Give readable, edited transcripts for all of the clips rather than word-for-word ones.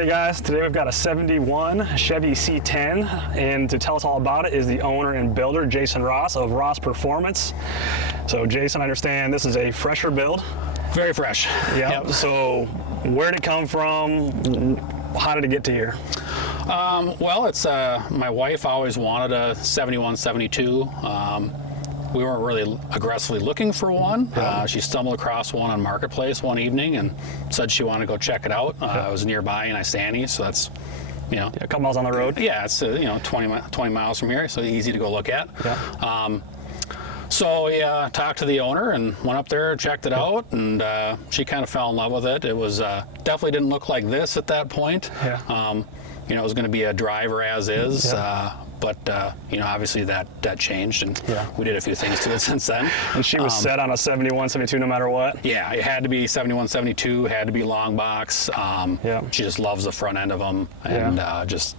Hey guys, today we've got a 71 Chevy C10, and to tell us all about it is the owner and builder, Jason Ross of Ross Performance. So Jason, I understand this is a fresher build. Very fresh. Yep. We where did it come from? How did it get to here? Well, it's my wife always wanted a 71, 72. We weren't really aggressively looking for one. She stumbled across one on Marketplace one evening and said she wanted to go check it out. It was nearby in Isani, so that's, a couple miles on the road. Yeah, it's 20 miles from here, so easy to go look at. Yeah. So we talked to the owner and went up there, checked it out, and she kind of fell in love with it. It was definitely didn't look like this at that point. Yeah. It was going to be a driver as is. But obviously that changed, and we did a few things to it since then. And she was set on a 71, 72 no matter what? Yeah, it had to be 71, 72, had to be long box. She just loves the front end of them, and just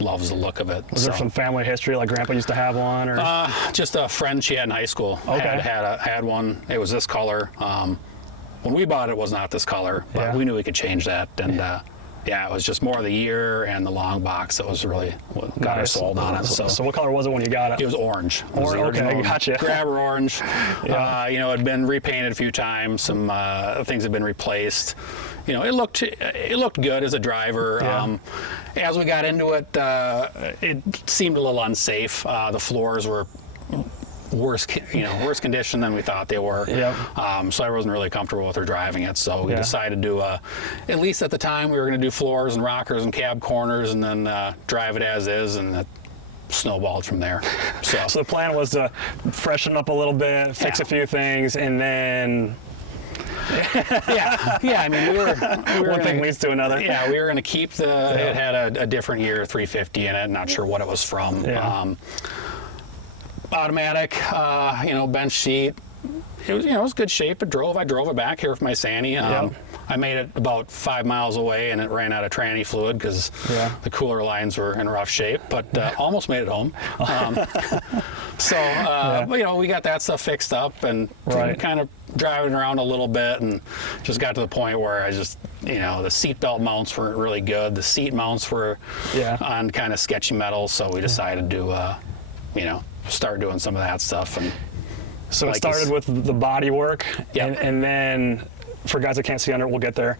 loves the look of it. Was there some family history, like Grandpa used to have one? Or? Just a friend she had in high school had one. It was this color. When we bought it, it was not this color, but we knew we could change that, and it was just more of the year and the long box that was really what got her sold on it. So what color was it when you got it? It was orange. Okay, gotcha. Grabber orange. It had been repainted a few times. Some things had been replaced. It looked good as a driver. As we got into it, it seemed a little unsafe. The floors were worse condition than we thought they were. So I wasn't really comfortable with her driving it. So we decided to, at least at the time, we were going to do floors and rockers and cab corners, and then drive it as is, and it snowballed from there. So the plan was to freshen up a little bit, fix a few things, and then. I mean, we were one thing leads to another. Yeah, we were going to keep it had a different year 350 in it. Not sure what it was from. Automatic, bench seat. It was good shape. I drove it back here with my Sani. I made it about 5 miles away, and it ran out of tranny fluid because the cooler lines were in rough shape. But almost made it home. We got that stuff fixed up and kind of driving around a little bit, and just got to the point where I just, the seat belt mounts weren't really good. The seat mounts were on kind of sketchy metal, so we decided to, start doing some of that stuff. And so it started with the body work, and then for guys that can't see under it, we'll get there.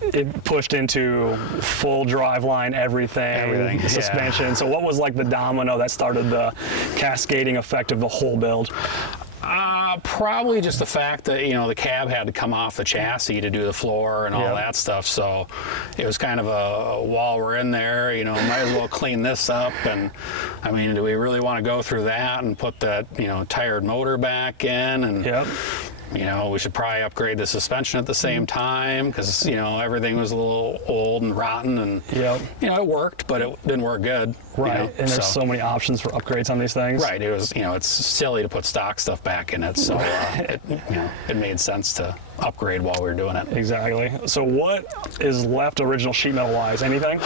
It pushed into full drive line, everything, suspension. So what was like the domino that started the cascading effect of the whole build? Probably just the fact that, the cab had to come off the chassis to do the floor and all that stuff. So it was kind of while we're in there, might as well clean this up. And I mean, do we really want to go through that and put that, tired motor back in? And we should probably upgrade the suspension at the same time because, everything was a little old and rotten, and, it worked, but it didn't work good. And there's so many options for upgrades on these things. Right. It was, it's silly to put stock stuff back in it. So, it made sense to upgrade while we were doing it. Exactly. So what is left original sheet metal wise? Anything?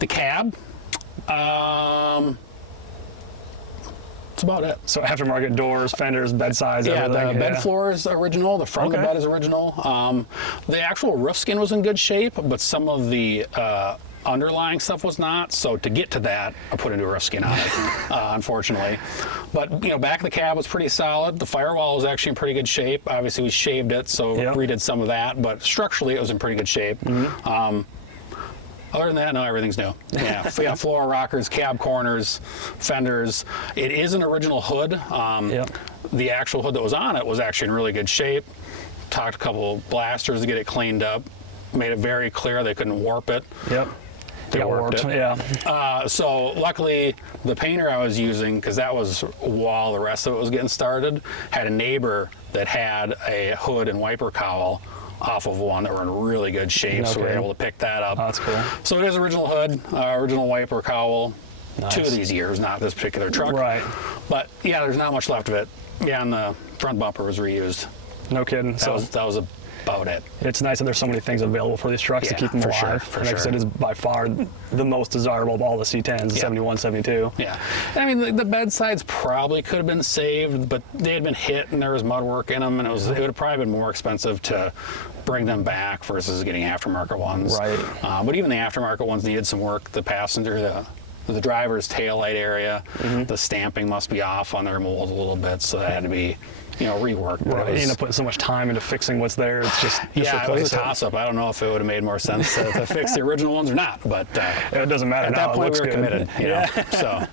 The cab. That's about it. So aftermarket doors, fenders, bed size, everything? The bed floor is original. The front of the bed is original. The actual roof skin was in good shape, but some of the underlying stuff was not. So to get to that, I put a new roof skin on it, unfortunately. But back of the cab was pretty solid. The firewall was actually in pretty good shape. Obviously, we shaved it, so redid some of that. But structurally, it was in pretty good shape. Other than that, no, everything's new. We got floor rockers, cab corners, fenders. It is an original hood. The actual hood that was on it was actually in really good shape. Talked a couple of blasters to get it cleaned up. Made it very clear they couldn't warp it. They got warped. So luckily, the painter I was using, because that was while the rest of it was getting started, had a neighbor that had a hood and wiper cowl off of one that were in really good shape, so we were able to pick that up. Oh, that's cool. So it is original hood, original wiper cowl. Nice. 2 of these years, not this particular truck. But there's not much left of it. And the front bumper was reused. No kidding. That was a about it. It's nice that there's so many things available for these trucks to keep them alive. Sure, and like I said, it's by far the most desirable of all the C10s, the 71, 72. Yeah. I mean, the bed sides probably could have been saved, but they had been hit and there was mud work in them, and it would have probably been more expensive to bring them back versus getting aftermarket ones. Right. But even the aftermarket ones needed some work. The passenger, the driver's taillight area, the stamping must be off on their mold a little bit, so that had to be, reworked. Right. You end up putting so much time into fixing what's there. It's just it was a toss-up. I don't know if it would have made more sense to fix the original ones or not, but it doesn't matter. At that point, we were committed. So.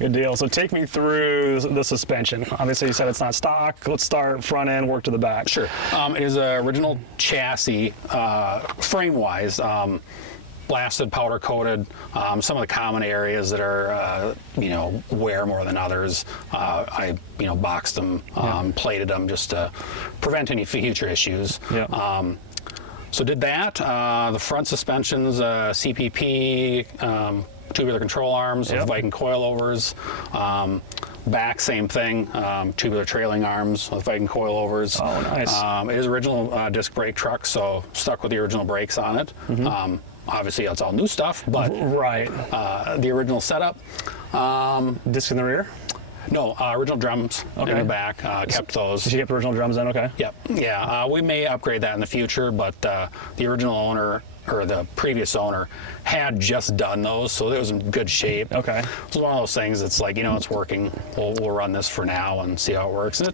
Good deal. So take me through the suspension. Obviously, you said it's not stock. Let's start front end, work to the back. Sure. It is an original chassis, frame-wise. Blasted, powder coated. Some of the common areas that are, wear more than others. I, boxed them, plated them just to prevent any future issues. Yeah. So did that. The front suspensions, CPP, tubular control arms with Viking coilovers. Back, same thing, tubular trailing arms with Viking coilovers. Oh, nice. It is original disc brake truck, so stuck with the original brakes on it. Obviously, it's all new stuff, but the original setup. Disc in the rear? No, original drums in the back. Kept those. Did you get the original drums in? Okay. Yep. Yeah. We may upgrade that in the future, but the original owner, or the previous owner, had just done those, so it was in good shape. Okay. It was one of those things. It's like, it's working. We'll run this for now and see how it works. And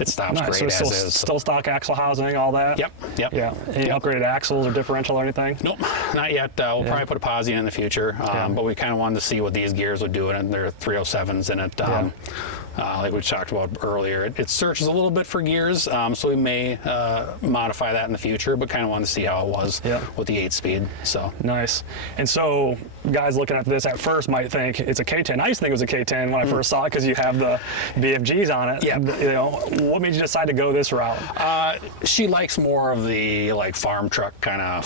it stops nice. great So as is. Still stock axle housing, all that? Yep. Yeah. Any upgraded axles or differential or anything? Nope, not yet. We'll probably put a posi in the future, but we kind of wanted to see what these gears would do, and there are 307s in it. Like we talked about earlier, it searches a little bit for gears, so we may modify that in the future, but kind of wanted to see how it was with the 8-speed. So nice. And so guys looking at this at first might think it's a K10. I used to think it was a K10 when I first saw it because you have the BFGs on it. Yeah. What made you decide to go this route? She likes more of the farm truck kind of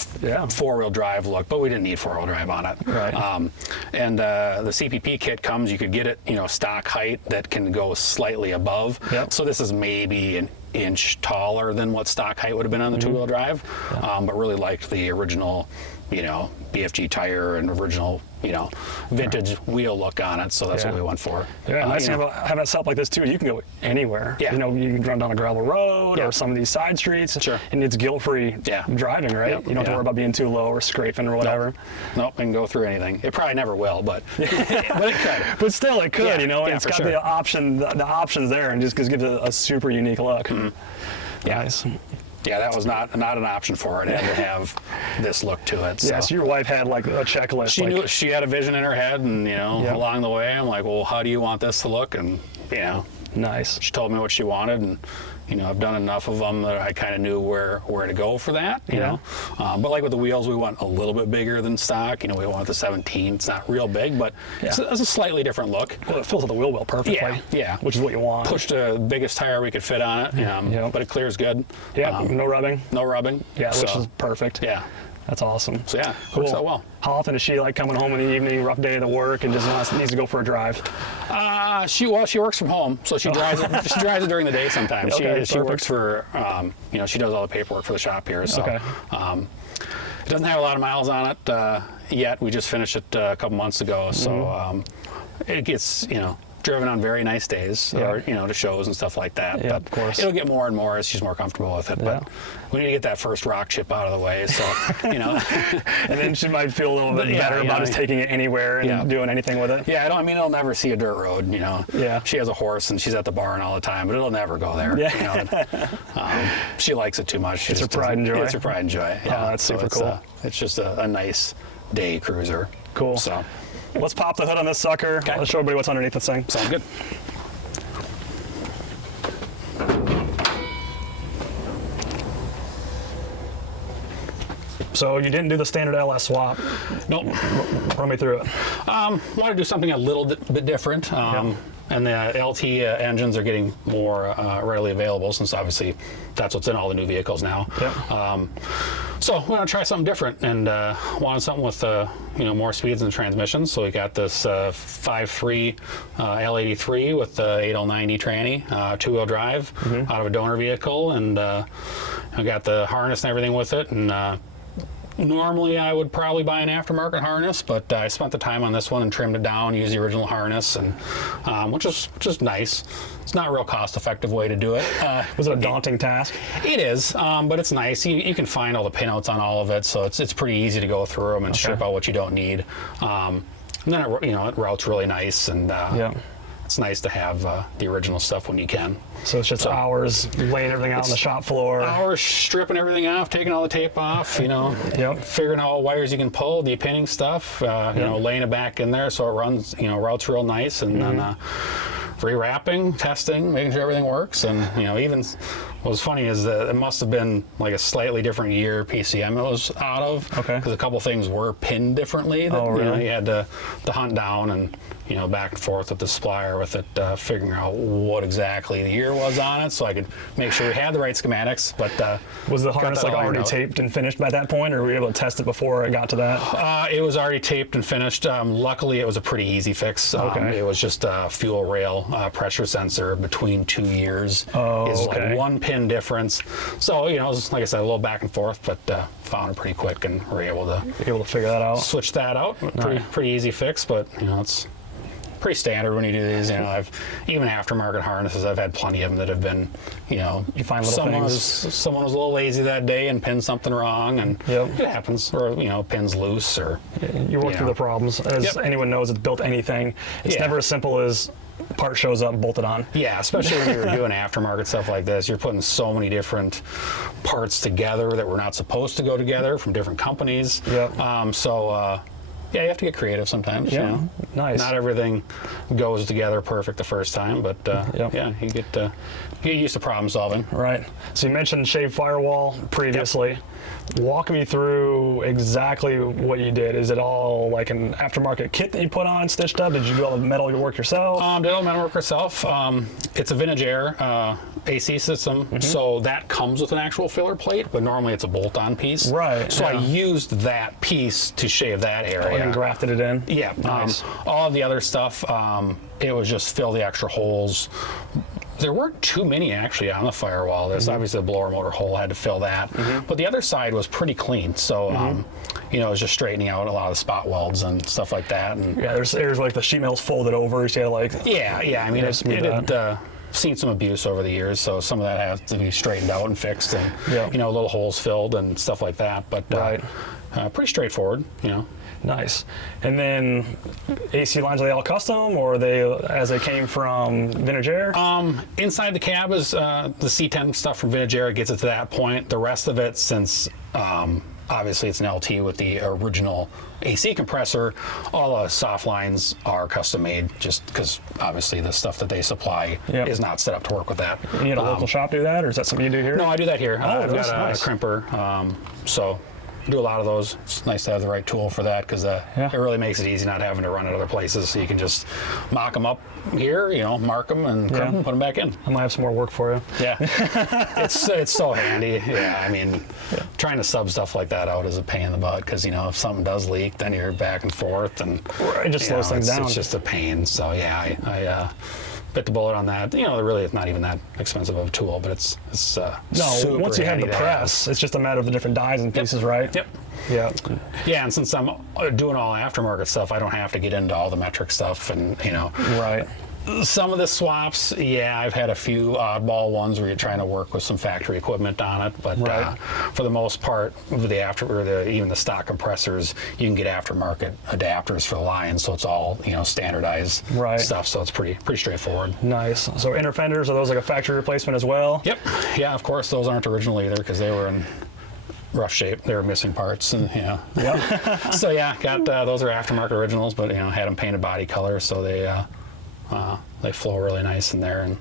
4-wheel drive look, but we didn't need 4-wheel drive on it. Right. And the CPP kit comes, you could get it, stock height that can go slightly above. Yep. So this is maybe an inch taller than what stock height would have been on the 2-wheel drive, but really liked the original, BFG tire and original, vintage wheel look on it. So that's what we went for. Yeah, nice thing about having a setup like this too, you can go anywhere. Yeah. You can run down a gravel road or some of these side streets. Sure. And it's guilt-free driving, right? Yep. You don't have to worry about being too low or scraping or whatever. Nope, it can go through anything. It probably never will, but but it could. But still, it could. Yeah, it's got the option, the options there, and just gives it a super unique look. Yeah. Nice. Yeah, that was not an option for it. It had to have this look to it. So your wife had like a checklist. She knew, she had a vision in her head, and along the way, I'm like, well, how do you want this to look? And nice. She told me what she wanted, and I've done enough of them that I kind of knew where to go for that. You know, but like with the wheels, we went a little bit bigger than stock. We went with the 17. It's not real big, but it's a slightly different look. Well, it fills out the wheel well perfectly. Yeah, which is what you want. Pushed the biggest tire we could fit on it. But it clears good. Yeah, no rubbing. No rubbing. Yeah, which is perfect. Yeah. That's awesome. So works out well. How often is she like coming home in the evening, rough day at work, and just needs to go for a drive? She works from home, so she drives it. She drives it during the day sometimes. Okay, she works for she does all the paperwork for the shop here. So it doesn't have a lot of miles on it yet. We just finished it a couple months ago, so it gets driven on very nice days, or to shows and stuff like that. Yeah, but of course. It'll get more and more as she's more comfortable with it. But we need to get that first rock chip out of the way. So and then she might feel a little bit better about just taking it anywhere and doing anything with it. Yeah, it'll never see a dirt road. Yeah. She has a horse and she's at the barn all the time, but it'll never go there. Yeah. She likes it too much. It's her pride and joy. It's her pride and joy. Yeah. Oh, that's super cool. It's just a nice day cruiser. Cool. So let's pop the hood on this sucker. Okay. Let's show everybody what's underneath this thing. Sounds good. So you didn't do the standard LS swap. Nope. Run me through it. Want to do something a little bit different. And the LT engines are getting more readily available, since obviously that's what's in all the new vehicles now. Yep. So we want to try something different, and wanted something with more speeds in the transmission. So we got this 5.3 L83 with the 8L90 tranny, two-wheel drive, out of a donor vehicle, and I got the harness and everything with it. And normally I would probably buy an aftermarket harness, but I spent the time on this one and trimmed it down, used the original harness, and which is nice. It's not a real cost-effective way to do it. Was it a daunting task? It is, but it's nice. You can find all the pinouts on all of it, so it's pretty easy to go through them and strip out what you don't need. And then it routes really nice, and it's nice to have the original stuff when you can. So it's just hours laying everything out on the shop floor. Hours stripping everything off, taking all the tape off, figuring out what wires you can pull, depinning stuff, laying it back in there so it runs, routes real nice, and then rewrapping, testing, making sure everything works. And even what was funny is that it must have been like a slightly different year PCM it was out of, because a couple things were pinned differently that you had to hunt down, and back and forth with the supplier with it, figuring out what exactly the year was on it, so I could make sure we had the right schematics. But was the harness already taped and finished by that point, or were you able to test it before it got to that? It was already taped and finished. Luckily, it was a pretty easy fix. It was just a fuel rail pressure sensor between 2 years. Like one pin difference. So it was, like I said, a little back and forth, but found it pretty quick and were able to figure that out. Switch that out. Pretty easy fix, but it's pretty standard when you do these. I've even aftermarket harnesses. I've had plenty of them that have been, you find little things. Someone was a little lazy that day and pinned something wrong, and it happens. Or pins loose, or you work through the problems. As anyone knows, it's built anything. It's never as simple as part shows up bolted on. Yeah, especially when you're doing aftermarket stuff like this. You're putting so many different parts together that were not supposed to go together from different companies. You have to get creative sometimes. Nice. Not everything goes together perfect the first time, but you get used to problem solving. Right. So you mentioned shaved firewall previously. Walk me through exactly what you did. Is it all like an aftermarket kit that you put on, stitched up? Did you do all the metal work yourself? Did all the metal work yourself. It's a vintage air AC system, so that comes with an actual filler plate, but normally it's a bolt-on piece. Right. So I used that piece to shave that area. And grafted it in? Yeah. Nice. All the other stuff, it was just fill the extra holes. There weren't too many actually on the firewall. There's obviously a blower motor hole, had to fill that. But the other side was pretty clean. So, it was just straightening out a lot of the spot welds and stuff like that. And there's areas like the sheet metal's folded over. So you had to I mean, it had seen some abuse over the years. So some of that has to be straightened out and fixed, and, little holes filled and stuff like that. But pretty straightforward, Nice. And then AC lines, are they all custom, or are they as they came from Vintage Air? Inside the cab is the C10 stuff from Vintage Air. It gets it to that point. The rest of it, since obviously it's an LT with the original AC compressor, all the soft lines are custom made, just because obviously the stuff that they supply is not set up to work with that. You had a local shop do that, or is that something you do here? No, I do that here. I've got nice. a crimper, so do a lot of those. It's nice to have the right tool for that, because it really makes it easy not having to run at other places. So you can just mock them up here, mark them and crimp them, put them back in. I might have some more work for you. Yeah, it's so handy. Yeah, I mean, trying to sub stuff like that out is a pain in the butt, because if something does leak, then you're back and forth, and it just slows things down. It's just a pain. So I bit the bullet on that. Really, it's not even that expensive of a tool, but it's no. Once you have the press, it's just a matter of the different dies and pieces, right? Yep. Yeah, and since I'm doing all aftermarket stuff, I don't have to get into all the metric stuff, and Right. Some of the swaps, I've had a few oddball ones where you're trying to work with some factory equipment on it, but for the most part, with the even the stock compressors, you can get aftermarket adapters for the line, so it's all standardized stuff. So it's pretty straightforward. Nice. So inner fenders, are those like a factory replacement as well? Yep. Yeah, of course those aren't original either, because they were in rough shape. They were missing parts, and so got those are aftermarket originals, but had them painted body color, so they flow really nice in there and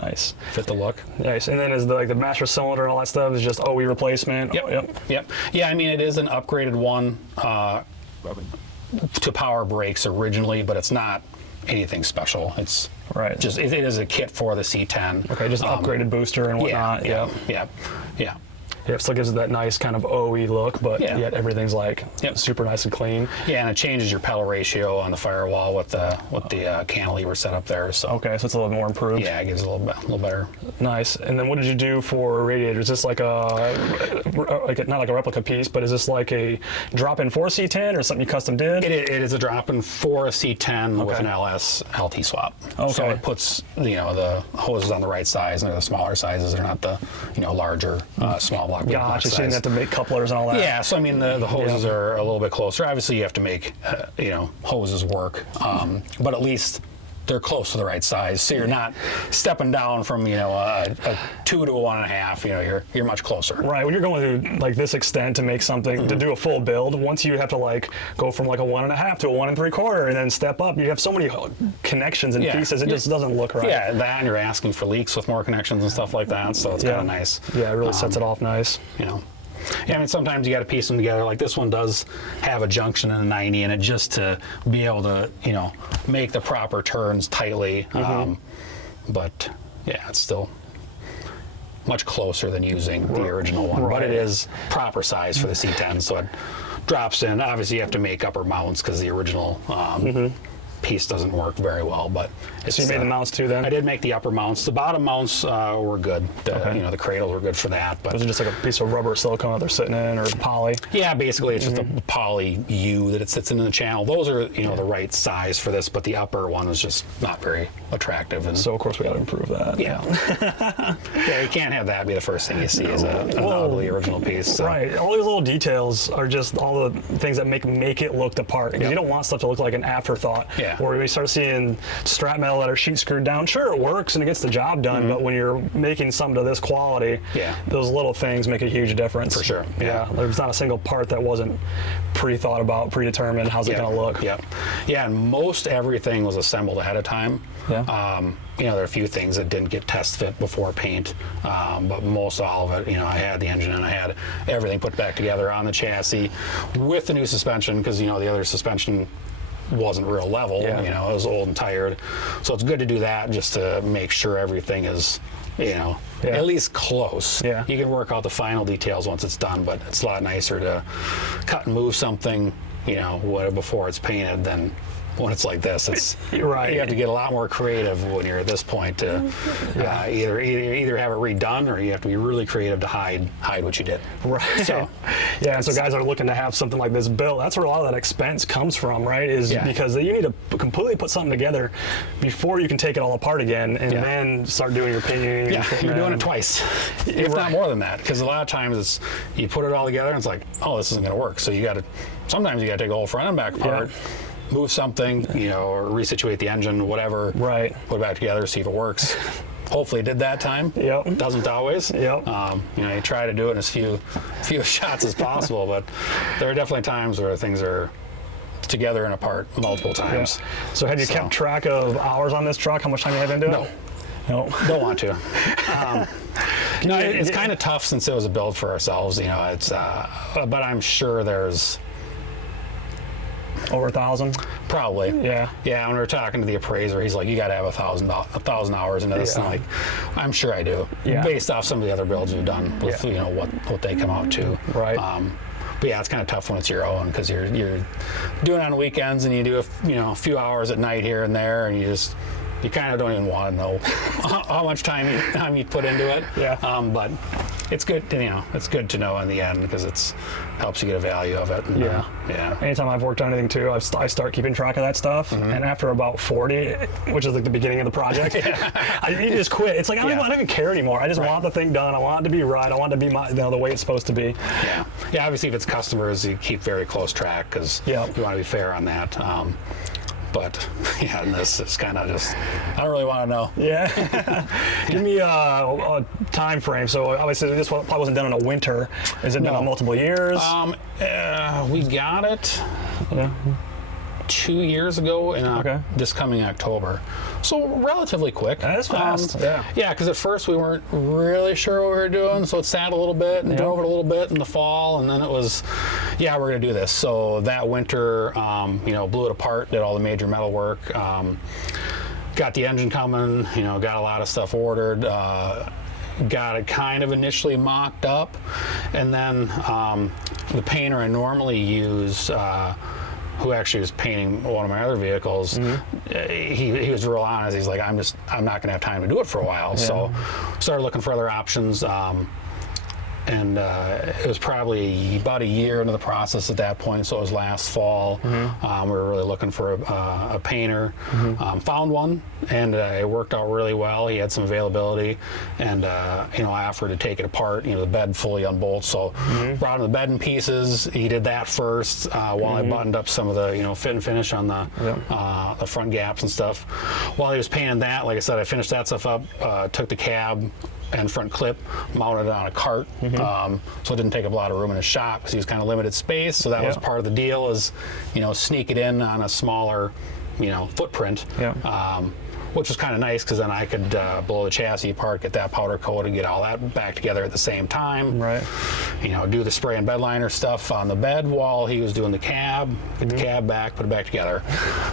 nice, fit the look. Nice. And then is the master cylinder and all that stuff is just OE replacement? Yep. Yeah, I mean, it is an upgraded one to power brakes originally, but it's not anything special. It's right. Just it is a kit for the C10. Okay, just upgraded booster and whatnot. Yeah. Yeah, it still gives it that nice kind of OE look, but yet everything's like super nice and clean. Yeah, and it changes your pellet ratio on the firewall with the cantilever set up there. So okay, so it's a little more improved. Yeah, it gives it a little better. Nice. And then what did you do for radiators? Is this like not like a replica piece, but is this like a drop-in for C10 or something you custom did? It is a drop-in for a C10 with an LS LT swap. Okay. So it puts the hoses on the right size, and they're the smaller sizes. They're not the larger small block. Gotcha. So you didn't have to make couplers and all that. Yeah. So I mean the hoses are a little bit closer. Obviously you have to make hoses work, but at least they're close to the right size, so you're not stepping down from a 2 to a 1.5. You're much closer. Right. When you're going to like this extent to make something to do a full build, once you have to like go from like a 1.5 to a 1 3/4 and then step up, you have so many connections and pieces. It just doesn't look right. Yeah, that and you're asking for leaks with more connections and stuff like that, so it's kind of nice. Yeah, it really sets it off nice. Yeah, I mean, sometimes you got to piece them together. Like this one does have a junction and a 90 in it just to be able to, make the proper turns tightly. But yeah, it's still much closer than using the original one. Right. But it is proper size for the C10, so it drops in. Obviously, you have to make upper mounts because the original piece doesn't work very well, but so you made the mounts too then? I did make the upper mounts. The bottom mounts were good. The cradles were good for that. But those are just like a piece of rubber silicone that they're sitting in, or poly? Yeah, basically it's just a poly U that it sits in the channel. Those are the right size for this, but the upper one was just not very attractive. And so of course we got to improve that. Yeah. Yeah, you can't have that be the first thing you see as an ugly original piece. So. Right. All these little details are just all the things that make it look the part. Because you don't want stuff to look like an afterthought. Yeah. Where we start seeing strap metal that are sheet screwed down. Sure, it works and it gets the job done, but when you're making something to this quality, those little things make a huge difference. For sure. Yeah. There's not a single part that wasn't pre-thought about, predetermined. How's it going to look? Yeah. Yeah, and most everything was assembled ahead of time. Yeah. There are a few things that didn't get test fit before paint, but most all of it, I had the engine and I had everything put back together on the chassis with the new suspension, because, the other suspension wasn't real level. It was old and tired, so it's good to do that just to make sure everything is at least close. You can work out the final details once it's done, but it's a lot nicer to cut and move something before it's painted than when it's like this. It's you have to get a lot more creative when you're at this point to either have it redone, or you have to be really creative to hide what you did. Right. So so guys are looking to have something like this built. That's where a lot of that expense comes from, right? Is because you need to completely put something together before you can take it all apart again and then start doing your painting. Yeah, you're doing it twice, if not more than that. Because a lot of times you put it all together and it's like, oh, this isn't going to work. So sometimes you got to take the whole front and back apart. Move something, or resituate the engine, whatever. Right. Put it back together, see if it works. Hopefully it did that time. Yep. Doesn't always. Yep. You try to do it in as few shots as possible, but there are definitely times where things are together and apart multiple times. Yeah. So had you kept track of hours on this truck? How much time you have into it? No. Don't want to. It's kind of tough since it was a build for ourselves. It's but I'm sure there's over 1,000, probably. Yeah. When we were talking to the appraiser, he's like, "You got to have 1,000 hours into this." And I'm sure I do, based off some of the other builds we've done with what they come out to. Right. But it's kind of tough when it's your own, because you're doing it on weekends and you do a few hours at night here and there, and you kind of don't even want to know how much time you put into it. Yeah. But it's good, it's good to know in the end, because it helps you get a value of it. And, Anytime I've worked on anything too, I start keeping track of that stuff, and after about 40, which is like the beginning of the project, you just quit. It's like I don't even care anymore. I just want the thing done. I want it to be right. I want it to be the way it's supposed to be. Yeah. Obviously, if it's customers, you keep very close track, because you want to be fair on that. But and this is kind of just, I don't really want to know. Yeah. Give me a time frame. So obviously this probably wasn't done in a winter. Is it done on multiple years? We got it 2 years ago in this coming October. So relatively quick. That is fast. Yeah, because at first we weren't really sure what we were doing, so it sat a little bit and drove it a little bit in the fall, and then it was, yeah, we're going to do this. So that winter, you know, blew it apart, did all the major metal work, got the engine coming, you know, got a lot of stuff ordered, got it kind of initially mocked up, and then the painter I normally use, who actually was painting one of my other vehicles, he was real honest. He's like, I'm not gonna have time to do it for a while. So started looking for other options. And it was probably about a year into the process at that point, so it was last fall. We were really looking for a painter. Found one, and it worked out really well. He had some availability, and you know, I offered to take it apart, you know, the bed fully unbolt. So brought him the bed in pieces. He did that first while I buttoned up some of the, you know, fit and finish on the front gaps and stuff. While he was painting that, like I said, I finished that stuff up, took the cab and front clip, mounted it on a cart, so it didn't take up a lot of room in his shop because he was kind of limited space. So that was part of the deal, is, you know, sneak it in on a smaller, you know, footprint, which was kind of nice because then I could blow the chassis apart, get that powder coat, and get all that back together at the same time. Right. You know, do the spray and bed liner stuff on the bed while he was doing the cab, get the cab back, put it back together.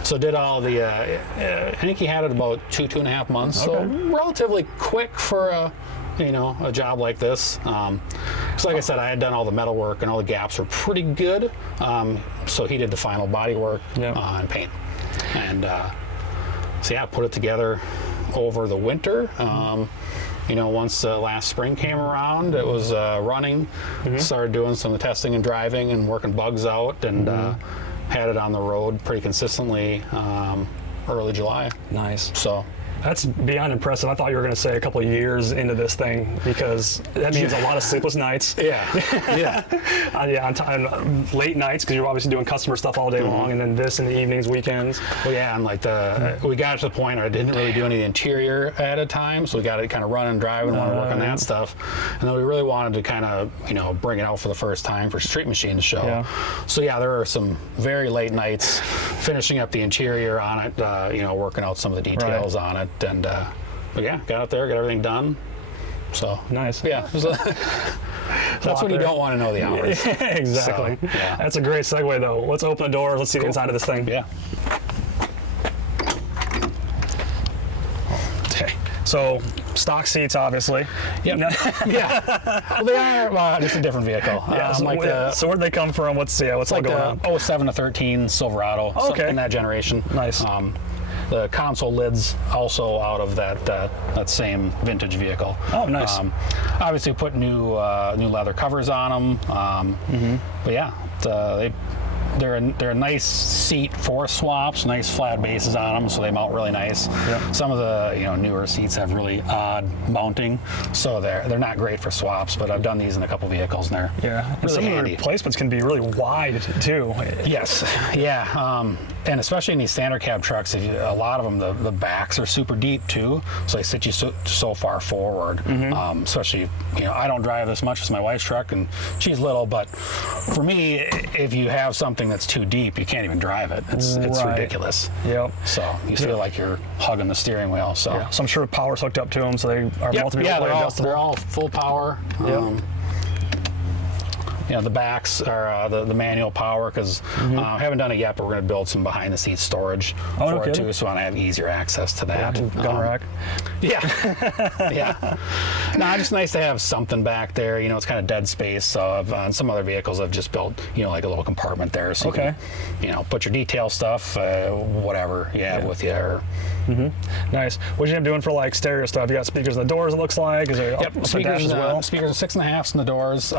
So did all the, I think he had it about 2.5 months, so relatively quick for a, you know, a job like this. So like I said, I had done all the metal work and all the gaps were pretty good. So he did the final body work and paint. And so yeah, put it together over the winter. You know, once last spring came around, it was running. Started doing some of the testing and driving and working bugs out, and had it on the road pretty consistently early July. Nice. So that's beyond impressive. I thought you were going to say a couple of years into this thing, because that means a lot of sleepless nights. On late nights, because you're obviously doing customer stuff all day long, and then this in the evenings, weekends. Well, yeah, and like we got to the point where I didn't really do any of the interior at a time, so we got to kind of run and drive and want to work on that stuff. And then we really wanted to kind of, you know, bring it out for the first time for Street Machine Show. So yeah, there were some very late nights finishing up the interior on it, you know, working out some of the details on it. And but yeah, got out there, got everything done. So nice. Yeah, that's when you don't want to know the hours. Exactly. So, that's a great segue, though. Let's open the door. Let's see the inside of this thing. Yeah. Okay. So stock seats, obviously. Yep. Well, they are just a different vehicle. So where'd they come from? What's all like going the 07 to 13 Silverado. In that generation. Nice. The console lid's also out of that same vintage vehicle. Oh, nice. Obviously, put new leather covers on them. But yeah, they're a nice seat for swaps. Nice flat bases on them, so they mount really nice. Some of the newer seats have really odd mounting, so they're not great for swaps. But I've done these in a couple vehicles, and they're really some handy. of the replacements can be really wide too. Yes. Yeah. And especially in these standard cab trucks, a lot of them, the backs are super deep too, so they sit you so far forward. Especially, I don't drive this much as my wife's truck, and she's little, but for me, if you have something that's too deep, you can't even drive it. It's ridiculous. So you feel like you're hugging the steering wheel. So I'm sure power's hooked up to them, so they are multiple adjustable. They're all full power. The backs are the manual power, because I haven't done it yet, but we're going to build some behind the seat storage for it too, so I have easier access to that. Gun rack. No, just nice to have something back there. It's kind of dead space. So on some other vehicles, I've just built like a little compartment there, so you can, put your detail stuff, whatever you have with you. Or, Nice. What you end up doing for like stereo stuff? You got speakers in the doors, it looks like. Is there speakers as well? Speakers are 6.5s in the doors.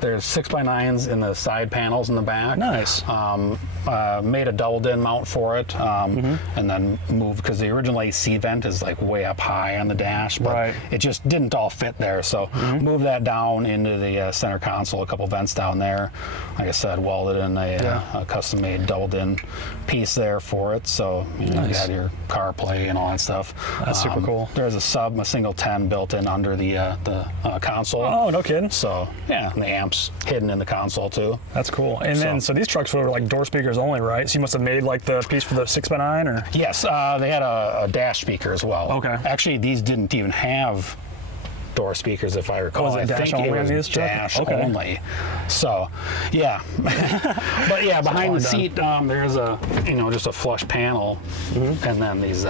There's 6x9s in the side panels in the back. Nice. Made a double-din mount for it, and then moved, because the original AC vent is like way up high on the dash, but it just didn't all fit there. So moved that down into the center console, a couple vents down there. Like I said, welded in a custom-made double-din piece there for it. So you got your CarPlay and all that stuff. That's super cool. There's a single 10 built in under the console. Oh, no kidding. So yeah, and the amps hidden in the console too. That's cool. And then, so these trucks were like door speakers only, right? So you must have made like the piece for the 6x9, or? Yes, they had a dash speaker as well. Okay. Actually, these didn't even have door speakers, if I recall. Was it dash only on these? Dash only. So, yeah. But yeah, behind the seat, there's a, just a flush panel, and then these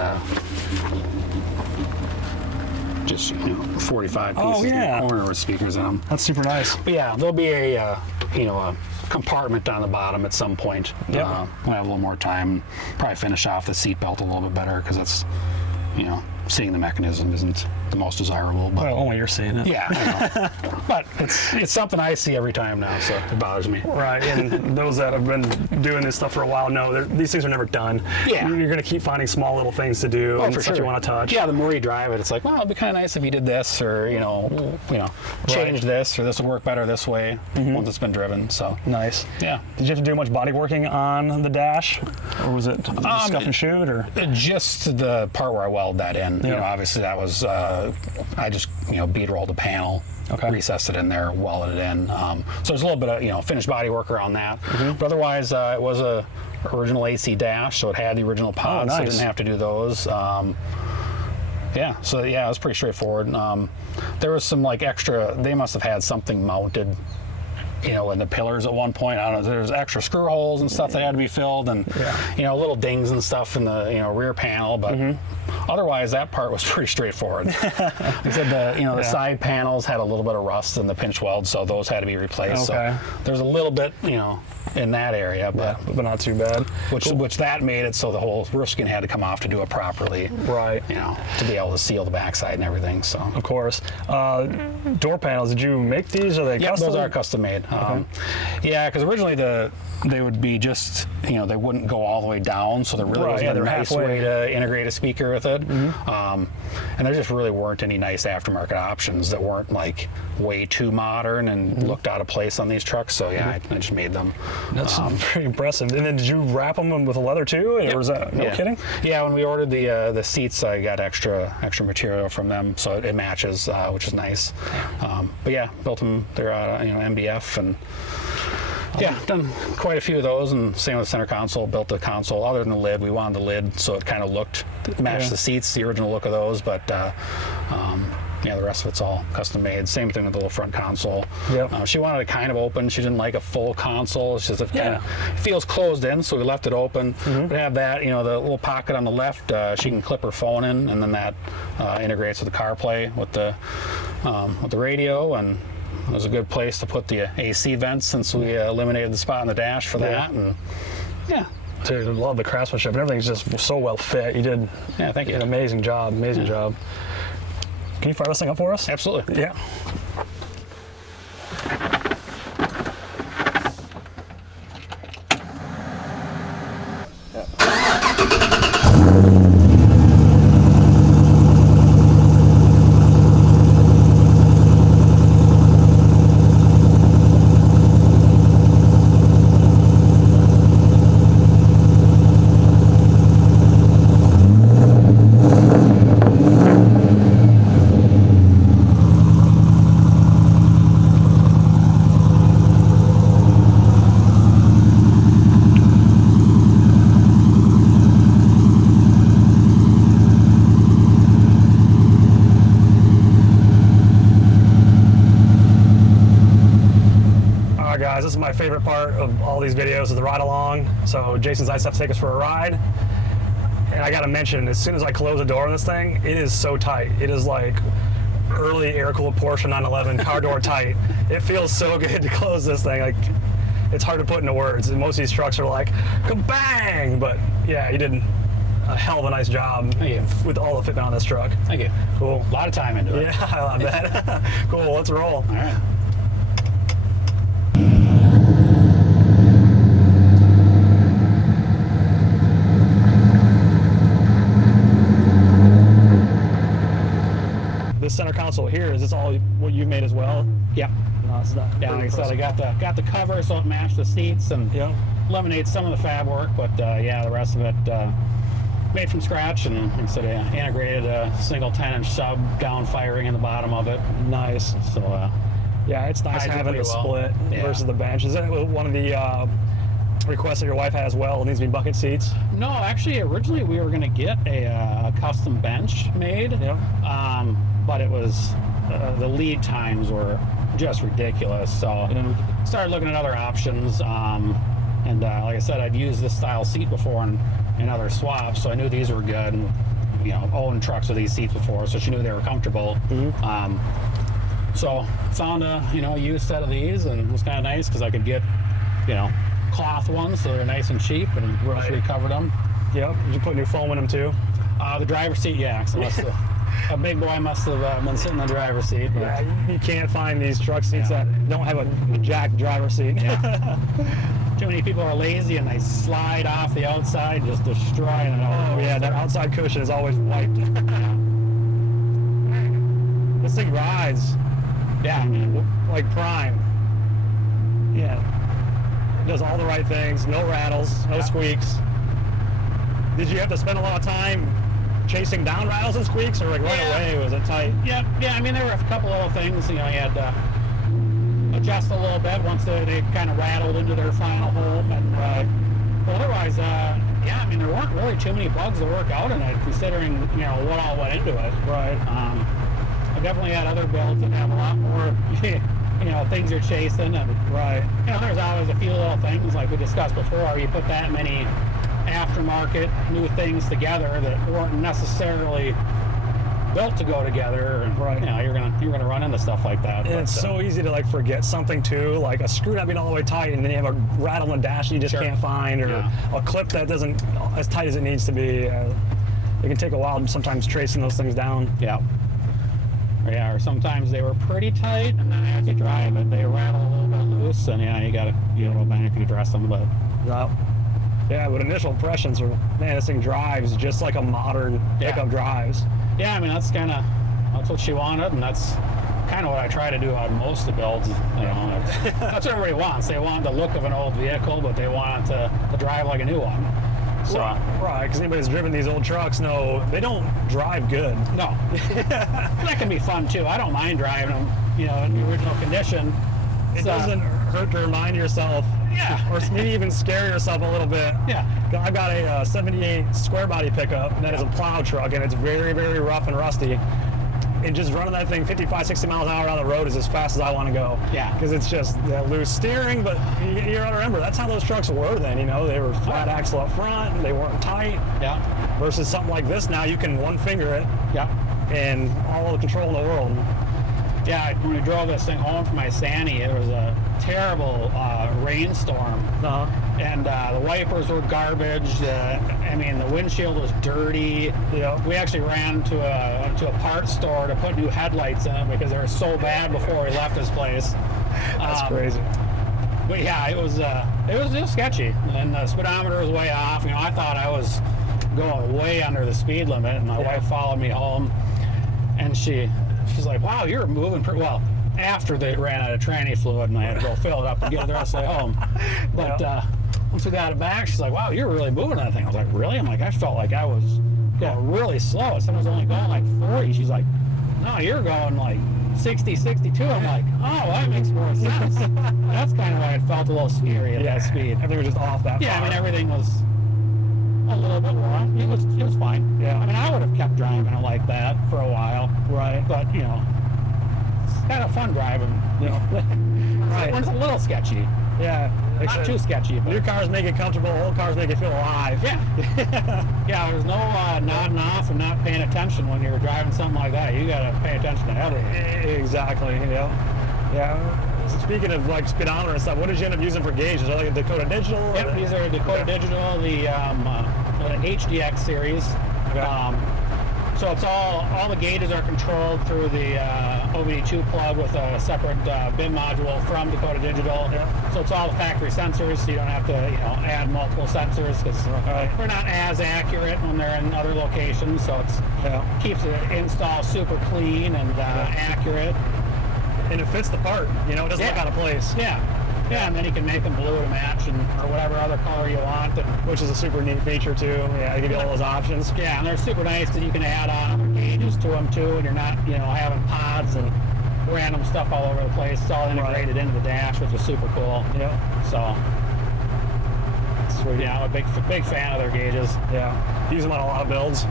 just 45 pieces in the corner with speakers in them. That's super nice. But yeah, there'll be a compartment on the bottom at some point. When I have a little more time, probably finish off the seat belt a little bit better, because it's, seeing the mechanism isn't the most desirable. But well, only you're seeing it. Yeah, I know. But it's something I see every time now, so it bothers me. Right, and those that have been doing this stuff for a while know these things are never done. Yeah. You're going to keep finding small little things to do and for stuff sure. you want to touch. Yeah, the more you drive it, it's like, well, it'd be kind of nice if you did this, or change this, or this will work better this way once it's been driven. So nice. Yeah. Did you have to do much body working on the dash, or was it scuff and shoot, or just the part where I welded that in? Obviously that was I just bead rolled the panel. Recessed it in there, welded it in. So there's a little bit of finished body work around that. But otherwise, it was a original AC dash, so it had the original pods, so I didn't have to do those. So it was pretty straightforward. There was some extra. They must have had something mounted, in the pillars at one point. I don't know. There's extra screw holes and stuff that had to be filled, and little dings and stuff in the rear panel. But otherwise, that part was pretty straightforward. Like I said, the side panels had a little bit of rust in the pinch weld, so those had to be replaced. So there's a little bit, in that area, but not too bad. Which that made it so the whole roof skin had to come off to do it properly. Right. To be able to seal the backside and everything. So of course. Door panels. Did you make these? Or are they custom? Those are custom made. Because originally they would be just they wouldn't go all the way down, so there really wasn't a nice way to integrate a speaker with it. And there just really weren't any nice aftermarket options that weren't way too modern and looked out of place on these trucks. So I just made them. That's pretty impressive. And then did you wrap them with a leather too? Or was that no kidding? Yeah, when we ordered the seats, I got extra material from them, so it matches, which is nice. But built them. They're MDF, and done quite a few of those. And same with the center console. Built the console. Other than the lid, we wanted the lid so it kind of matched the seats, the original look of those. But the rest of it's all custom made. Same thing with the little front console. She wanted it kind of open. She didn't like a full console. She says it kind of feels closed in, so we left it open. We have that, the little pocket on the left. She can clip her phone in, and then that integrates with the CarPlay with the radio, and it was a good place to put the AC vents, since we eliminated the spot on the dash for that. And Dude, I love the craftsmanship. Everything's just so well fit. You did thank you. An amazing job. Job. Can you fire this thing up for us? Absolutely. Yeah. This is my favorite part of all these videos, is the ride along. So Jason's nice enough to take us for a ride. And I gotta mention, as soon as I close the door on this thing, it is so tight. It is like early air-cooled Porsche 911 car door tight. It feels so good to close this thing. It's hard to put into words. And most of these trucks are like, kabang! But yeah, you did a hell of a nice job with all the fitment on this truck. Thank you. Cool. A lot of time into it. Yeah, I bet. Cool, let's roll. All right. This center console here, is this all what you made as well? Yeah. No, it's not. Yeah, like I said, I got the cover so it matched the seats and eliminates some of the fab work, but the rest of it made from scratch, and instead of integrated a single 10-inch sub down firing in the bottom of it. Nice. So yeah, it's nice having the split versus the bench. Is that one of the requests that your wife had as well? It needs to be bucket seats? No, actually, originally we were going to get a custom bench made, but it was the lead times were just ridiculous. So started looking at other options. And like I said, I'd used this style seat before in other swaps, so I knew these were good. And, you know, owned trucks with these seats before, so she knew they were comfortable. So found a used set of these, and it was kind of nice because I could get cloth ones, so they're nice and cheap, and we covered them. Yep. Did you put new foam in them too? The driver's seat, yeah. So a big boy must have been sitting in the driver's seat. But yeah, you can't find these truck seats that don't have a jack driver's seat. Yeah. Too many people are lazy and they slide off the outside, just destroying it all. Oh yeah, that outside cushion is always wiped. This thing rides. Yeah, like prime. Yeah. It does all the right things. No rattles, no squeaks. Did you have to spend a lot of time chasing down rattles and squeaks, or like right away was it tight? Yeah. I mean, there were a couple little things. You had to adjust a little bit once they kind of rattled into their final home, and but otherwise, I mean, there weren't really too many bugs to work out in it, considering what all went into it. Right. I definitely had other builds that have a lot more, things you're chasing, and there's always a few little things like we discussed before. You put that many aftermarket new things together that weren't necessarily built to go together, and you're gonna run into stuff like that. And it's so easy to like forget something too, like a screw not being all the way tight, and then you have a rattle in the dash you just can't find, or a clip that doesn't as tight as it needs to be. It can take a while sometimes tracing those things down. Yeah, or sometimes they were pretty tight, and then as you drive it, they rattle a little bit loose, and you gotta go back and address them. But yeah, but initial impressions are, man, this thing drives just like a modern pickup drives. Yeah, I mean that's what she wanted, and that's kind of what I try to do on most of the builds. That's what everybody wants. They want the look of an old vehicle, but they want it to drive like a new one. So, right, because anybody who's driven these old trucks know they don't drive good. No. That can be fun too. I don't mind driving them, in the original condition. It doesn't hurt to remind yourself, or maybe even scare yourself a little bit. Yeah. I've got a 78 square body pickup, and that is a plow truck, and it's very, very rough and rusty. And just running that thing 55, 60 miles an hour on the road is as fast as I want to go. Yeah. Because it's just loose steering, but you got to remember, that's how those trucks were then, They were flat axle up front, and they weren't tight. Yeah. Versus something like this now, you can one finger it. Yeah. And all the control in the world. Yeah, when we drove this thing home from my Sani, it was a terrible rainstorm. And the wipers were garbage. The windshield was dirty. We actually ran to a parts store to put new headlights in it because they were so bad before we left this place. That's crazy. But yeah, it was just sketchy. And the speedometer was way off. I thought I was going way under the speed limit, and my wife followed me home, and she's like, "Wow, you're moving pretty well." After they ran out of tranny fluid, and I had to go fill it up and get the rest of the way home. But once we got it back, she's like, "Wow, you're really moving that thing." I was like, "Really?" I'm like, "I felt like I was going really slow. Someone was only going like 40." She's like, "No, you're going like 60, 62. I'm like, "Oh, that makes more sense." That's kind of why it felt a little scary at that speed. Everything was just off that far. I mean, everything was a little bit wrong. It was fine. Yeah. I mean, I would have kept driving it like that for a while. Right. But, it's kind of fun driving, Right. When it's a little sketchy. Yeah. Not too sketchy. But new cars make it comfortable, old cars make it feel alive. Yeah, there's no nodding off and not paying attention when you're driving something like that. You got to pay attention to everything. Exactly, Yeah. So speaking of like speedometer and stuff, what did you end up using for gauges? Is that like a Dakota Digital? Yep, these are Dakota Digital, the HDX series. Okay. So it's all the gauges are controlled through the OBD2 plug with a separate bin module from Dakota Digital. Yeah. So it's all the factory sensors, so you don't have to add multiple sensors because they're not as accurate when they're in other locations. So it keeps the install super clean and accurate. And it fits the part, it doesn't look out of place. Yeah, and then you can make them blue to match or whatever other color you want. Which is a super neat feature too. Yeah, you give you all those options. Yeah, and they're super nice because you can add on other gauges to them too, and you're not, having pods and random stuff all over the place. It's all integrated into the dash, which is super cool. Yeah. So, sweet. I'm a big fan of their gauges. Yeah. Use them on a lot of builds.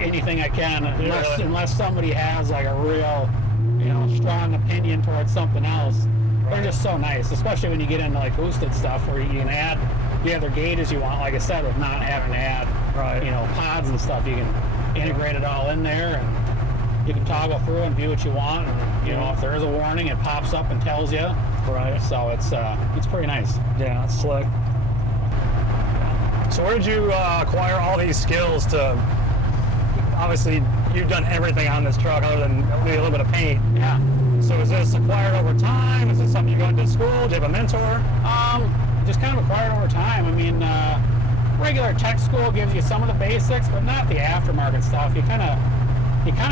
Anything I can, unless somebody has like a real, strong opinion towards something else. They're just so nice, especially when you get into like boosted stuff where you can add the other gauges you want, like I said, with not having to add, pods and stuff. You can integrate it all in there, and you can toggle through and view what you want. And if there is a warning, it pops up and tells you. Right. So it's pretty nice. Yeah, it's slick. So where did you acquire all these skills to? Obviously, you've done everything on this truck other than maybe a little bit of paint. Yeah. So is this acquired over time? Is this something you go into school? Do you have a mentor? Just kind of acquired over time. I mean, regular tech school gives you some of the basics, but not the aftermarket stuff. You kind of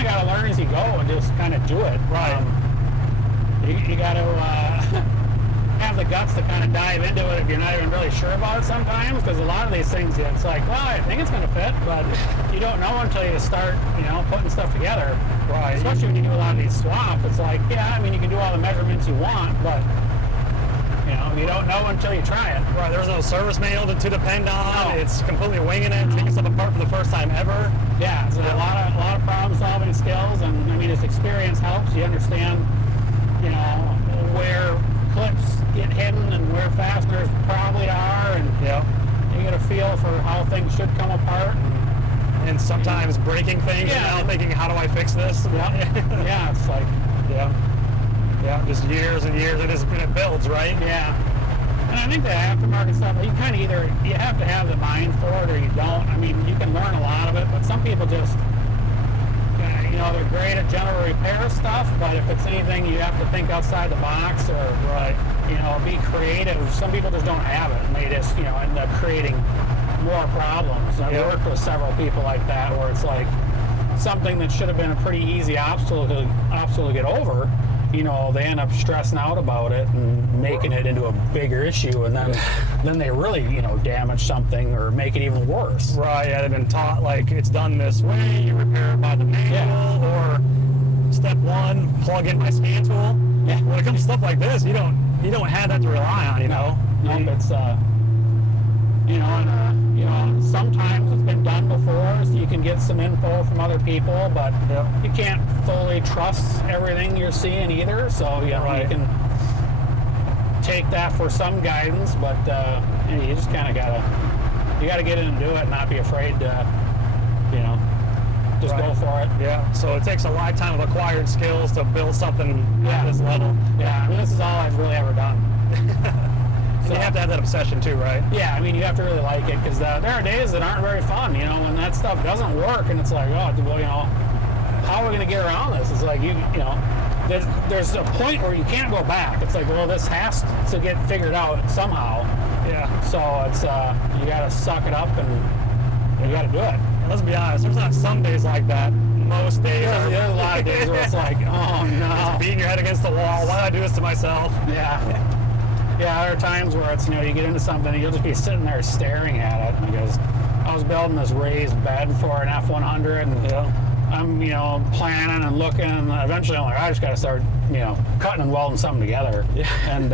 got to learn as you go and just kind of do it. Right. You got to have the guts to kind of dive into it if you're not even really sure about it sometimes, because a lot of these things, it's like, well, I think it's going to fit, but you don't know until you start, putting stuff together. Right. Especially when you do a lot of these swaps, it's like, yeah, I mean, you can do all the measurements you want, but you don't know until you try it. Right. There's no service manual to depend on. No. It's completely winging it, taking stuff apart for the first time ever. Yeah. So a lot of problem solving skills, and I mean, just experience helps. You understand, where clips get hidden and where fasteners probably are, and you get a feel for how things should come apart. And sometimes breaking things and now thinking, how do I fix this? Yeah, it's like... Yeah, just years and years, and it builds, right? Yeah. And I think the aftermarket stuff, you kind of you have to have the mind for it or you don't. I mean, you can learn a lot of it, but some people just, they're great at general repair stuff, but if it's anything you have to think outside the box or, be creative, some people just don't have it, and they just, end up creating more problems. I've worked with several people like that where it's like something that should have been a pretty easy obstacle to get over, they end up stressing out about it and making it into a bigger issue, and then they really, damage something or make it even worse. Right, yeah, they've been taught like it's done this way, you repair it by the manual, or step one, plug in my scan tool. Yeah. When it comes to stuff like this, you don't have that to rely on, No, it's sometimes it's been done before, so you can get some info from other people, but you can't fully trust everything you're seeing either. So you can take that for some guidance, but you just kind of gotta get in and do it, and not be afraid to, just go for it. Yeah. So it takes a lifetime of acquired skills to build something at this level. Yeah. I mean, this is all I've really ever done. So you have to have that obsession too, right? Yeah, I mean, you have to really like it, because there are days that aren't very fun, when that stuff doesn't work, and it's like, oh, well, how are we going to get around this? It's like, there's a point where you can't go back. It's like, well, this has to get figured out somehow. Yeah. So it's, you got to suck it up, and you got to do it. And let's be honest, there's not some days like that. Most days there's a lot of days where it's like, oh, no. Just beating your head against the wall. Why did I do this to myself? Yeah. Yeah, there are times where it's, you get into something and you'll just be sitting there staring at it, because I was building this raised bed for an F100, and I'm, planning and looking, and eventually I'm like, I just got to start, cutting and welding something together. Yeah. And,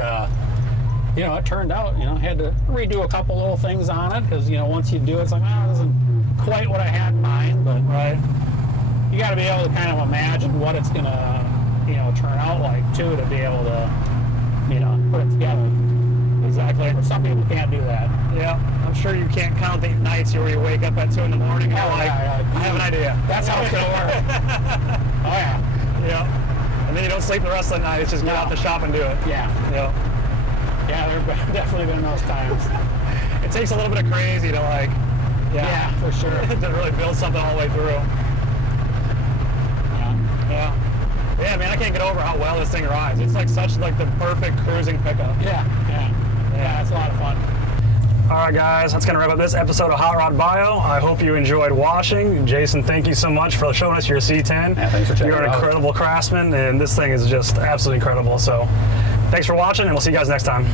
it turned out, I had to redo a couple little things on it, because, once you do it, it's like, oh, this isn't quite what I had in mind, but you got to be able to kind of imagine what it's going to, turn out like, too, to be able to, put it together. Exactly. But some people can't do that. Yeah. I'm sure you can't count the nights where you wake up at 2 in the morning. I have an idea. That's how it's going to work. Oh, yeah. Yeah. And then you don't sleep the rest of the night. It's just get out the shop and do it. Yeah. Yeah, there have definitely been those times. It takes a little bit of crazy to yeah, for sure. to really build something all the way through. Yeah, man, I can't get over how well this thing rides. It's like the perfect cruising pickup. Yeah, it's a lot of fun. All right, guys, that's going to wrap up this episode of Hot Rod Bio. I hope you enjoyed watching. Jason, thank you so much for showing us your C10. Yeah, thanks for checking it out. You're an incredible craftsman, and this thing is just absolutely incredible. So thanks for watching, and we'll see you guys next time.